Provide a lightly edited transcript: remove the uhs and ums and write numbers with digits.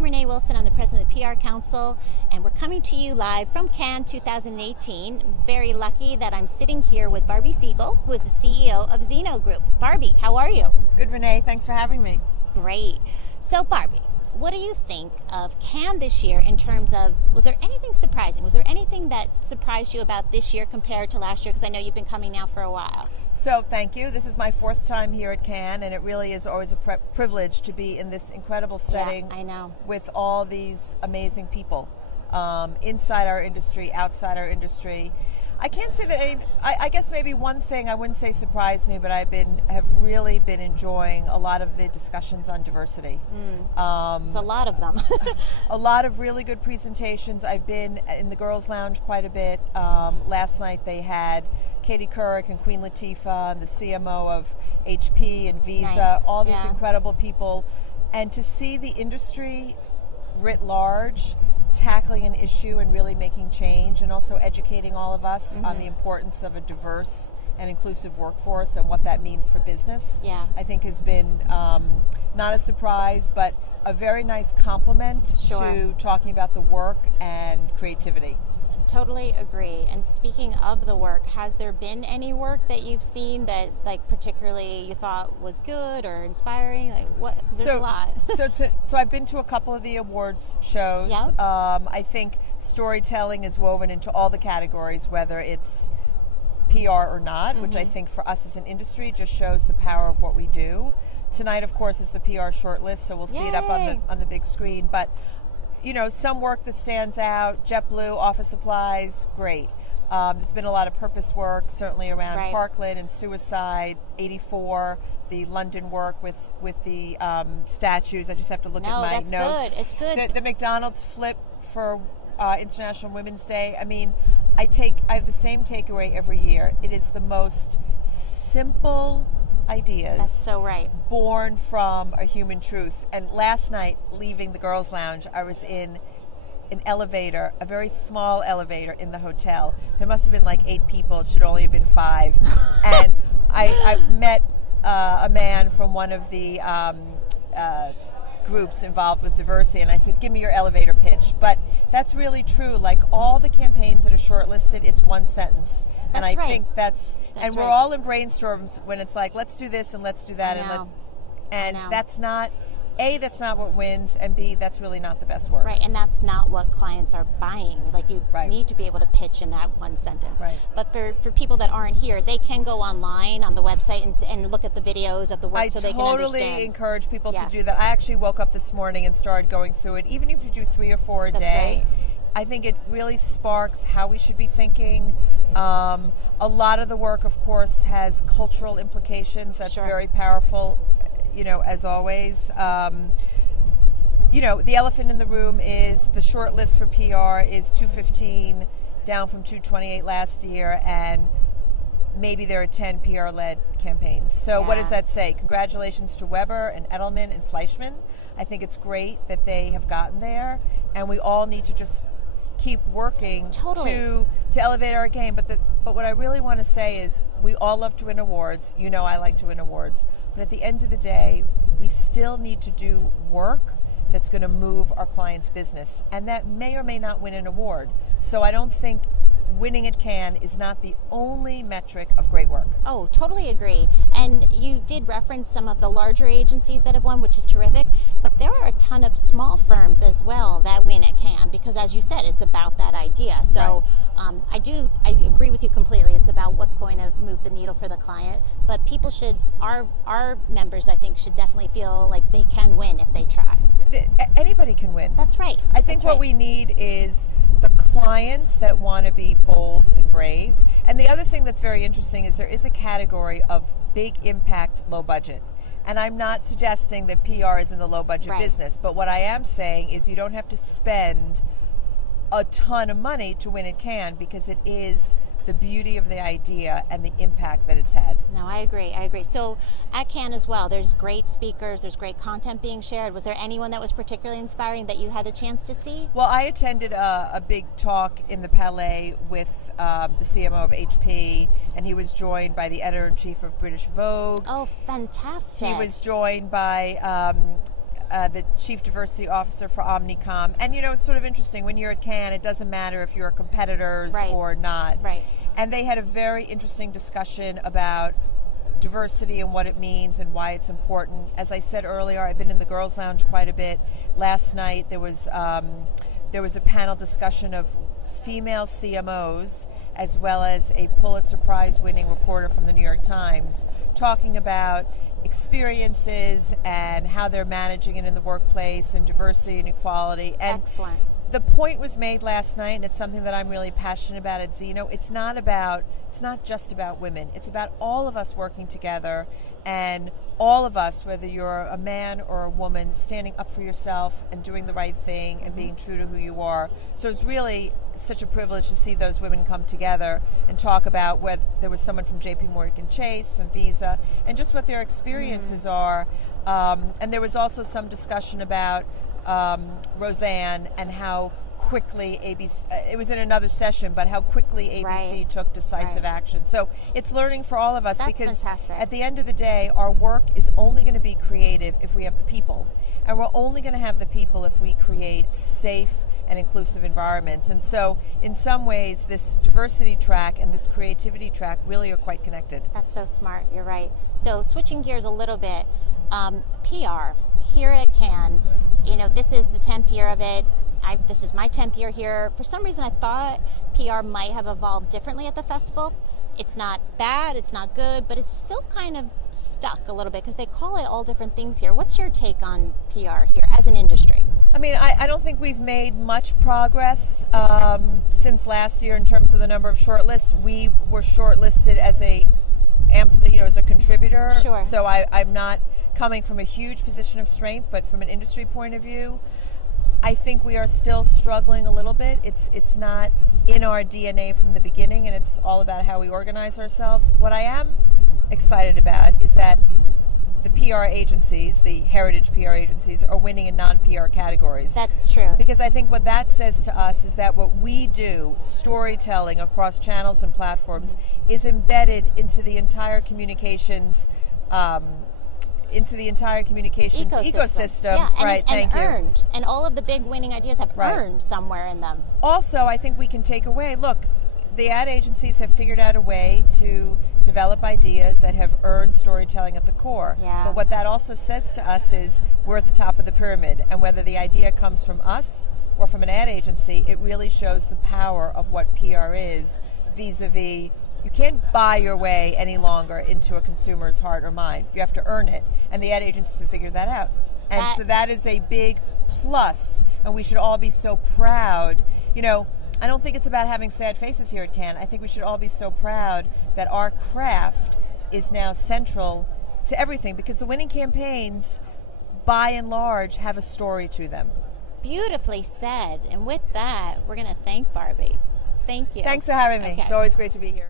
I'm Renee Wilson. I'm the president of the PR Council, and we're coming to you live from Cannes 2018. I'm very lucky that I'm sitting here with Barbie Siegel, who is the CEO of Zeno Group. Barbie, how are you? Good, Renee. Thanks for having me. Great. So, Barbie, what do you think of Cannes this year in terms of, was there anything surprising? Was there anything that surprised you about this year compared to last year? Because I know you've been coming now for a while. So, thank you. This is my fourth time here at Cannes, and it really is always a privilege to be in this incredible setting. Yeah, I know. With all these amazing people inside our industry, outside our industry. I can't say that I guess maybe one thing I wouldn't say surprised me, but have really been enjoying a lot of the discussions on diversity. It's a lot of them. A lot of really good presentations. I've been in the Girls Lounge quite a bit. Last night they had Katie Couric and Queen Latifah and the CMO of HP and Visa, Nice. all these Yeah. incredible people. And to see the industry writ large tackling an issue and really making change, and also educating all of us on the importance of a diverse and inclusive workforce and what that means for business, Yeah. I think has been not a surprise, but a very nice compliment Sure. to talking about the work and creativity. Totally agree. And speaking of the work, has there been any work that you've seen that, like, particularly you thought was good or inspiring? Like, what? Because there's a lot. So I've been to a couple of the awards shows. Yeah. I think storytelling is woven into all the categories, whether it's PR or not, which I think for us as an industry just shows the power of what we do. Tonight, of course, is the PR shortlist, so we'll see it up Yay. on the big screen. But you know, some work that stands out: JetBlue, office supplies, great. There's been a lot of purpose work, certainly around Right. Parkland and suicide. 84, the London work with the statues. I just have to look at No, my that's notes. good. It's good. The McDonald's flip for International Women's Day. I mean, I have the same takeaway every year. It is the most simple ideas. That's so right. Born from a human truth. And last night, leaving the Girls Lounge, I was in an elevator, a very small elevator in the hotel. There must have been like 8 people. It should only have been 5. And I met a man from one of the groups involved with diversity, and I said, give me your elevator pitch. But that's really true. Like all the campaigns that are shortlisted, it's one sentence. And That's I right. think That's we're right. all in brainstorms when it's like, let's do this and let's do that. I know. And know. that's not, A, that's not what wins, and B, that's really not the best work. Right, and that's not what clients are buying. Like, you Right. need to be able to pitch in that one sentence. Right. But for people that aren't here, they can go online on the website and look at the videos of the work I so they can totally understand. encourage people Yeah. to do that. I actually woke up this morning and started going through it. Even if you do 3 or 4 a That's day, right. I think it really sparks how we should be thinking. A lot of the work, of course, has cultural implications. That's Sure. very powerful, you know, as always. You know, the elephant in the room is the short list for PR is 215, down from 228 last year, and maybe there are 10 PR-led campaigns. So what Yeah. does that say? Congratulations to Weber and Edelman and Fleischmann. I think it's great that they have gotten there, and we all need to just keep working Totally. to elevate our game. But what I really want to say is we all love to win awards. You know I like to win awards. But at the end of the day, we still need to do work that's going to move our client's business. And that may or may not win an award. So I don't think winning at Cannes is not the only metric of great work. Oh, totally agree. And you did reference some of the larger agencies that have won, which is terrific. But there are a ton of small firms as well that win at Cannes because, as you said, it's about that idea. So I agree with you completely. It's about what's going to move the needle for the client. But people should, our members, I think, should definitely feel like they can win if they try. Anybody can win. That's right. I think That's what right. we need is the clients that want to be bold and brave. And the other thing that's very interesting is there is a category of big impact, low budget. And I'm not suggesting that PR is in the low budget Right. business, but what I am saying is you don't have to spend a ton of money to win at Cannes, because it is the beauty of the idea and the impact that it's had. No, I agree. So at Cannes as well, there's great speakers, there's great content being shared. Was there anyone that was particularly inspiring that you had a chance to see? Well, I attended a big talk in the Palais with the CMO of HP, and he was joined by the editor-in-chief of British Vogue. Oh, fantastic. He was joined by the Chief Diversity Officer for Omnicom. And, it's sort of interesting. When you're at Cannes, it doesn't matter if you're competitors or not. Right. And they had a very interesting discussion about diversity and what it means and why it's important. As I said earlier, I've been in the Girls Lounge quite a bit. Last night there was a panel discussion of female CMOs, as well as a Pulitzer Prize winning reporter from the New York Times, talking about experiences and how they're managing it in the workplace and diversity and equality. And excellent. The point was made last night, and it's something that I'm really passionate about at Zeno. It's not just about women. It's about all of us working together, and all of us, whether you're a man or a woman, standing up for yourself and doing the right thing and being true to who you are. So it's really such a privilege to see those women come together and talk about whether there was someone from JP Morgan Chase, from Visa, and just what their experiences are. And there was also some discussion about Roseanne and how quickly ABC, it was in another session, but how quickly ABC took decisive action. So it's learning for all of us. That's because fantastic. At the end of the day, our work is only going to be creative if we have the people. And we're only going to have the people if we create safe and inclusive environments. And so in some ways, this diversity track and this creativity track really are quite connected. That's so smart. You're right. So switching gears a little bit, PR here at Cannes, this is the 10th year of it. This is my 10th year here. For some reason, I thought PR might have evolved differently at the festival. It's not bad, it's not good, but it's still kind of stuck a little bit because they call it all different things here. What's your take on PR here as an industry? I mean, I don't think we've made much progress since last year in terms of the number of shortlists. We were shortlisted as a contributor. Sure. So I'm not coming from a huge position of strength, but from an industry point of view, I think we are still struggling a little bit. It's not in our DNA from the beginning, and it's all about how we organize ourselves. What I am excited about is that the PR agencies, the heritage PR agencies, are winning in non-PR categories. That's true. Because I think what that says to us is that what we do, storytelling across channels and platforms, is embedded into the entire communications ecosystem. Yeah, right, and thank you. Earned. And all of the big winning ideas have earned somewhere in them. Also, I think we can take away, look, the ad agencies have figured out a way to develop ideas that have earned storytelling at the core. Yeah. But what that also says to us is we're at the top of the pyramid, and whether the idea comes from us or from an ad agency, it really shows the power of what PR is vis-a-vis. You can't buy your way any longer into a consumer's heart or mind. You have to earn it. And the ad agencies have figured that out. And so that is a big plus. And we should all be so proud. I don't think it's about having sad faces here at Cannes. I think we should all be so proud that our craft is now central to everything, because the winning campaigns, by and large, have a story to them. Beautifully said. And with that, we're going to thank Barbie. Thank you. Thanks for having me. Okay. It's always great to be here.